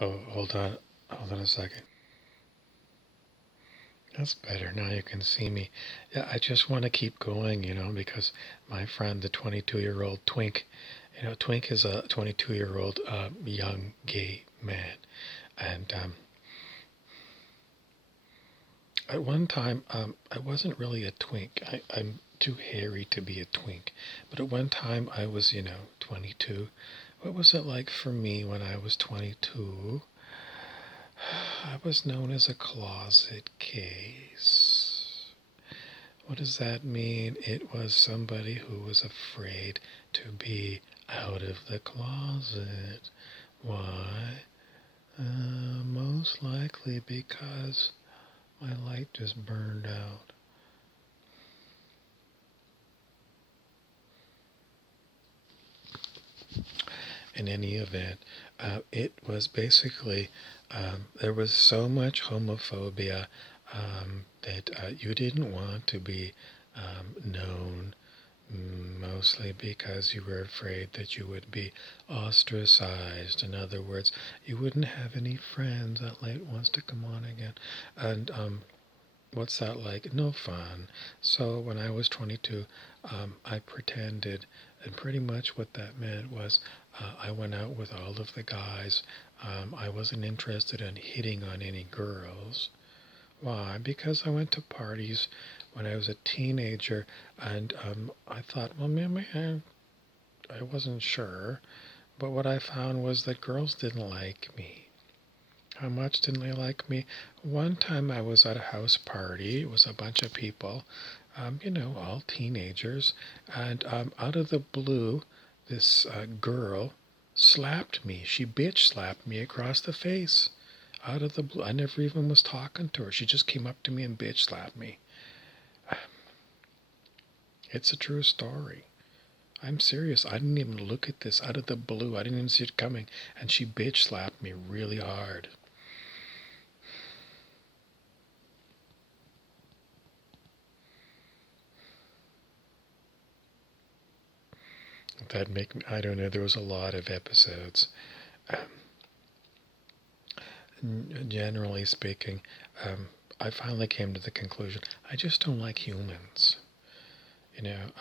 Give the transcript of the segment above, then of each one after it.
Oh, hold on a second. That's better. Now you can see me. Yeah, I just want to keep going, because my friend, the 22-year-old Twink, Twink is a 22-year-old young gay man. And at one time, I wasn't really a twink. I'm too hairy to be a twink. But at one time, I was, 22. What was it like for me when I was 22? I was known as a closet case. What does that mean? It was somebody who was afraid to be out of the closet. Why? Most likely because my light just burned out. In any event, it was basically, there was so much homophobia that you didn't want to be known, mostly because you were afraid that you would be ostracized. In other words, you wouldn't have any friends. That light wants to come on again. And what's that like? No fun. So when I was 22, I pretended, and pretty much what that meant was I went out with all of the guys. I wasn't interested in hitting on any girls. Why? Because I went to parties when I was a teenager, and I thought, well, maybe I wasn't sure, but what I found was that girls didn't like me. How much didn't they like me? One time I was at a house party. It was a bunch of people, all teenagers. And out of the blue, this girl slapped me. She bitch slapped me across the face. Out of the blue. I never even was talking to her. She just came up to me and bitch slapped me. It's a true story. I'm serious. I didn't even look at this out of the blue. I didn't even see it coming. And she bitch slapped me really hard. That make me, I don't know, there was a lot of episodes. Generally speaking, I finally came to the conclusion I just don't like humans.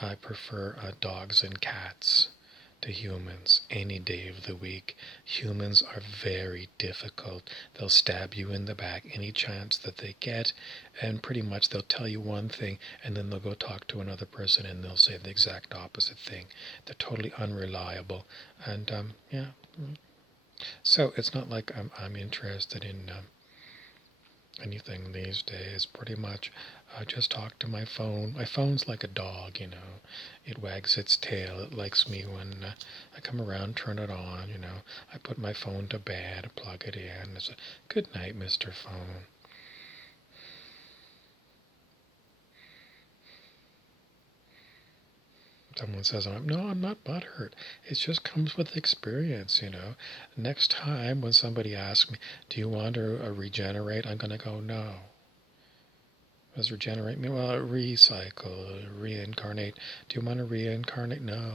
I prefer dogs and cats to humans any day of the week. Humans are very difficult. They'll stab you in the back any chance that they get, and pretty much they'll tell you one thing and then they'll go talk to another person and they'll say the exact opposite thing. They're totally unreliable. And yeah. So it's not like I'm interested in anything these days. Pretty much I just talk to my phone. My phone's like a dog. It wags its tail. It likes me when I come around, turn it on. I put my phone to bed, plug it in. It's a good night, Mr. Phone. Someone says, no, I'm not butthurt. It just comes with experience. Next time when somebody asks me, do you want to regenerate? I'm going to go, no. Does regenerate mean? Well, recycle, reincarnate. Do you want to reincarnate? No.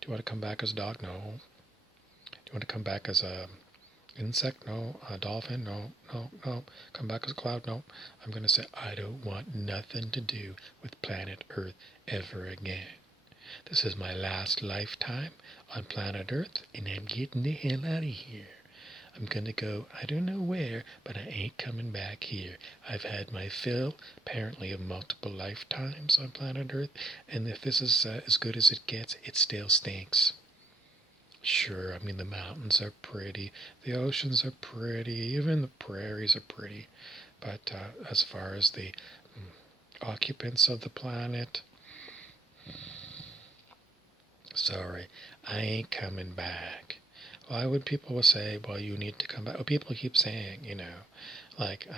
Do you want to come back as a dog? No. Do you want to come back as a insect? No. A dolphin? No. No. No. Come back as a cloud? No. I'm going to say, I don't want nothing to do with planet Earth ever again. This is my last lifetime on planet Earth, and I'm getting the hell out of here. I'm going to go, I don't know where, but I ain't coming back here. I've had my fill, apparently, of multiple lifetimes on planet Earth, and if this is as good as it gets, it still stinks. Sure, I mean, the mountains are pretty, the oceans are pretty, even the prairies are pretty, but as far as the occupants of the planet, sorry, I ain't coming back. Why would people say, well, you need to come back? Oh, people keep saying, like,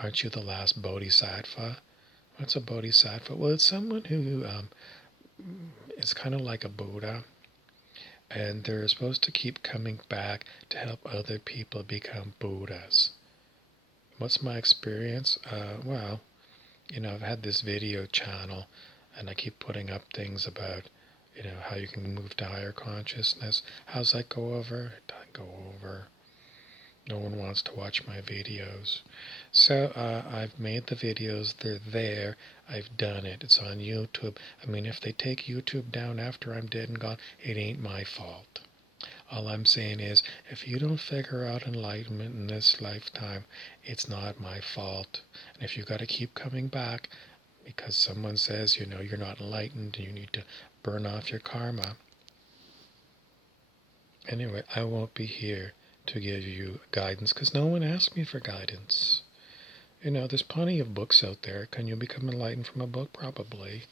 aren't you the last bodhisattva? What's a bodhisattva? Well, it's someone who is kind of like a Buddha, and they're supposed to keep coming back to help other people become Buddhas. What's my experience? Well, I've had this video channel, and I keep putting up things about how you can move to higher consciousness. How's that go over? It doesn't go over. No one wants to watch my videos. So I've made the videos. They're there. I've done it. It's on YouTube. I mean, if they take YouTube down after I'm dead and gone, it ain't my fault. All I'm saying is, if you don't figure out enlightenment in this lifetime, it's not my fault. And if you got to keep coming back because someone says, you're not enlightened and you need to burn off your karma. Anyway, I won't be here to give you guidance because no one asked me for guidance. There's plenty of books out there. Can you become enlightened from a book? Probably.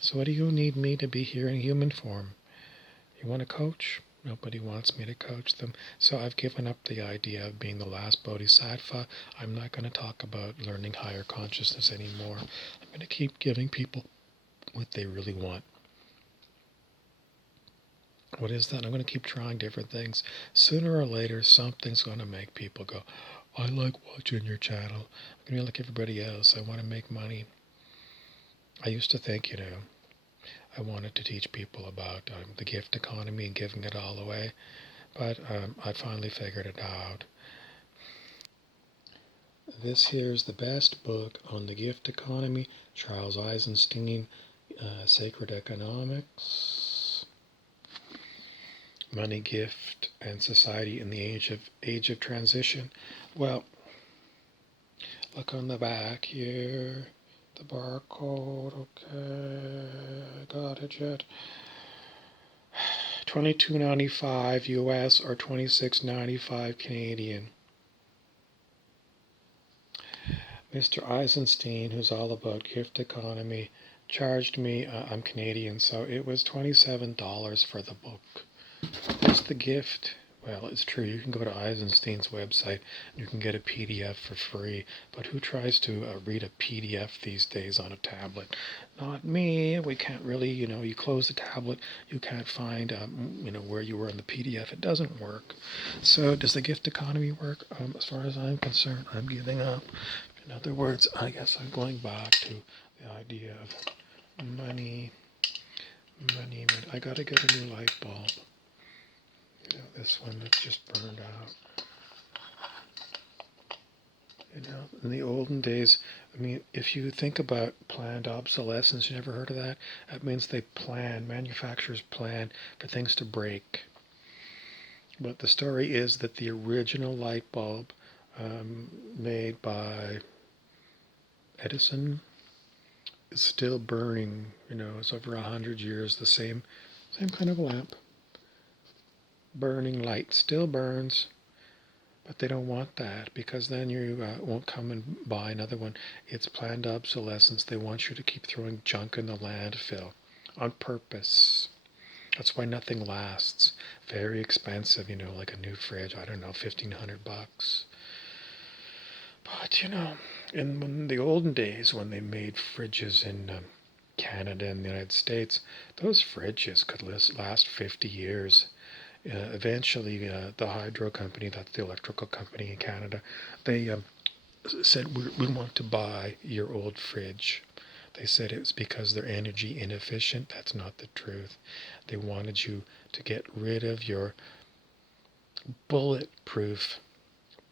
So what do you need me to be here in human form? You want a coach? Nobody wants me to coach them. So I've given up the idea of being the last bodhisattva. I'm not going to talk about learning higher consciousness anymore. I'm going to keep giving people what they really want. What is that? I'm going to keep trying different things. Sooner or later, something's going to make people go, I like watching your channel. I'm going to be like everybody else. I want to make money. I used to think, I wanted to teach people about the gift economy and giving it all away. But I finally figured it out. This here is the best book on the gift economy. Charles Eisenstein, Sacred Economics. Money, Gift, and Society in the Age of Transition. Well, look on the back here. The barcode, okay, I got it yet. $22.95 US or $26.95 Canadian. Mr. Eisenstein, who's all about gift economy, charged me, I'm Canadian, so it was $27 for the book. What's the gift? Well, it's true. You can go to Eisenstein's website and you can get a PDF for free. But who tries to read a PDF these days on a tablet? Not me. We can't really, you close the tablet, you can't find, where you were in the PDF. It doesn't work. So does the gift economy work? As far as I'm concerned, I'm giving up. In other words, I guess I'm going back to the idea of money. I got to get a new light bulb. This one that's just burned out. In the olden days, if you think about planned obsolescence, you never heard of that? That means manufacturers plan for things to break. But the story is that the original light bulb made by Edison is still burning. It's over 100 years, the same kind of lamp. Burning light still burns, but they don't want that because then you won't come and buy another one. It's planned obsolescence. They want you to keep throwing junk in the landfill on purpose. That's why nothing lasts. Very expensive, like a new fridge. I don't know, $1,500. But in the olden days when they made fridges in Canada and the United States, those fridges could last 50 years. Eventually, the hydro company, that's the electrical company in Canada, they said, we want to buy your old fridge. They said it was because they're energy inefficient. That's not the truth. They wanted you to get rid of your bulletproof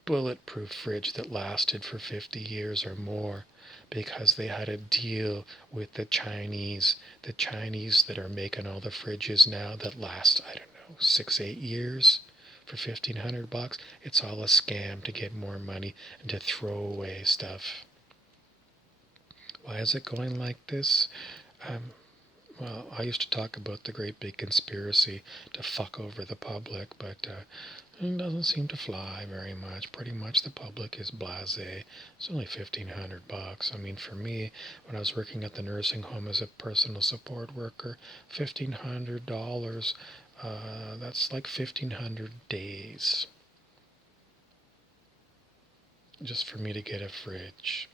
fridge that lasted for 50 years or more because they had a deal with the Chinese that are making all the fridges now that last, I don't know, 6-8 years for $1,500. It's all a scam to get more money and to throw away stuff. Why is it going like this? Well, I used to talk about the great big conspiracy to fuck over the public, but it doesn't seem to fly very much. Pretty much the public is blasé. It's only $1,500. For me, when I was working at the nursing home as a personal support worker, $1,500, that's like 1,500 days just for me to get a fridge.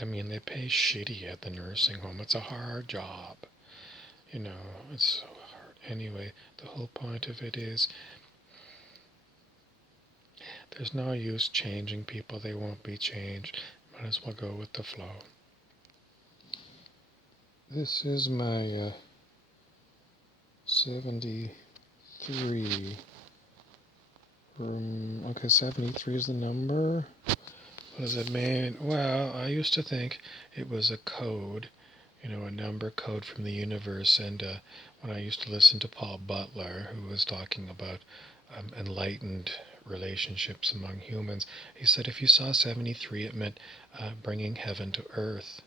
They pay shitty at the nursing home. It's a hard job. It's so hard. Anyway, the whole point of it is there's no use changing people. They won't be changed. Might as well go with the flow. This is my 70 73. Okay, 73 is the number. What does it mean? Well, I used to think it was a code, a number code from the universe. And when I used to listen to Paul Butler, who was talking about enlightened relationships among humans, he said if you saw 73, it meant bringing heaven to earth.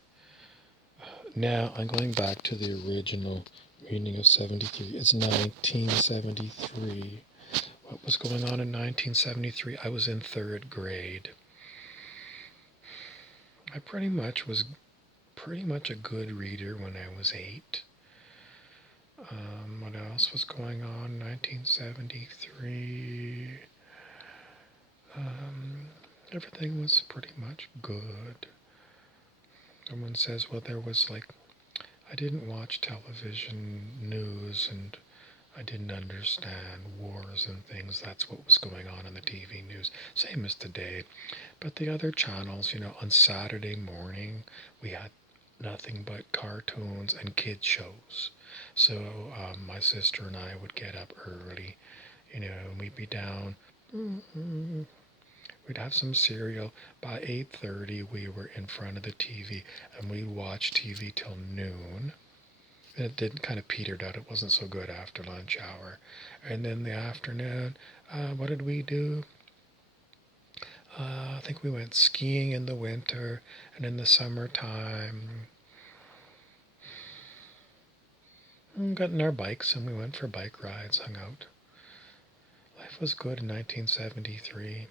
Now, I'm going back to the original meaning of 73. It's 1973. What was going on in 1973? I was in third grade. I was pretty much a good reader when I was 8. What else was going on in 1973? Everything was pretty much good. Someone says, well, I didn't watch television news and I didn't understand wars and things. That's what was going on the TV news. Same as today. But the other channels, on Saturday morning, we had nothing but cartoons and kid shows. So my sister and I would get up early, and we'd be down. We'd have some cereal. By 8:30, we were in front of the TV, and we'd watch TV till noon. It did kind of petered out. It wasn't so good after lunch hour. And then the afternoon, what did we do? I think we went skiing in the winter, and in the summertime, got in our bikes and we went for bike rides, hung out. Life was good in 1973.